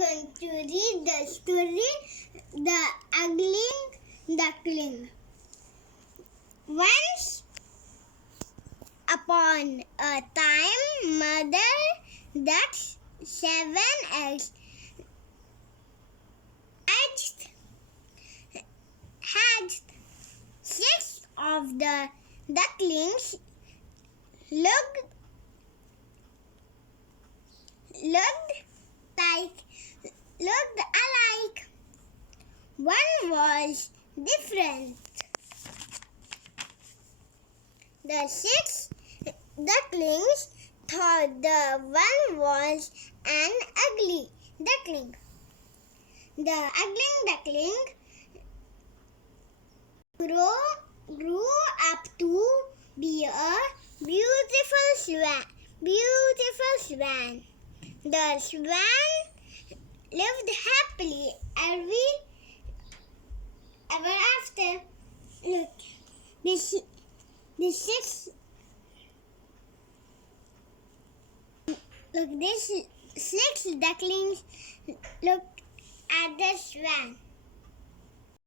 going to read the story, The Ugly Duckling. Once upon a time, Mother Duck's 7 eggs hatched. 6 of the ducklings looked alike. One was different. The 6 ducklings thought the one was an ugly duckling. The ugly duckling grew up to be a beautiful swan. The swan lived happily ever after. Look, the 6 ducklings looked at the swan.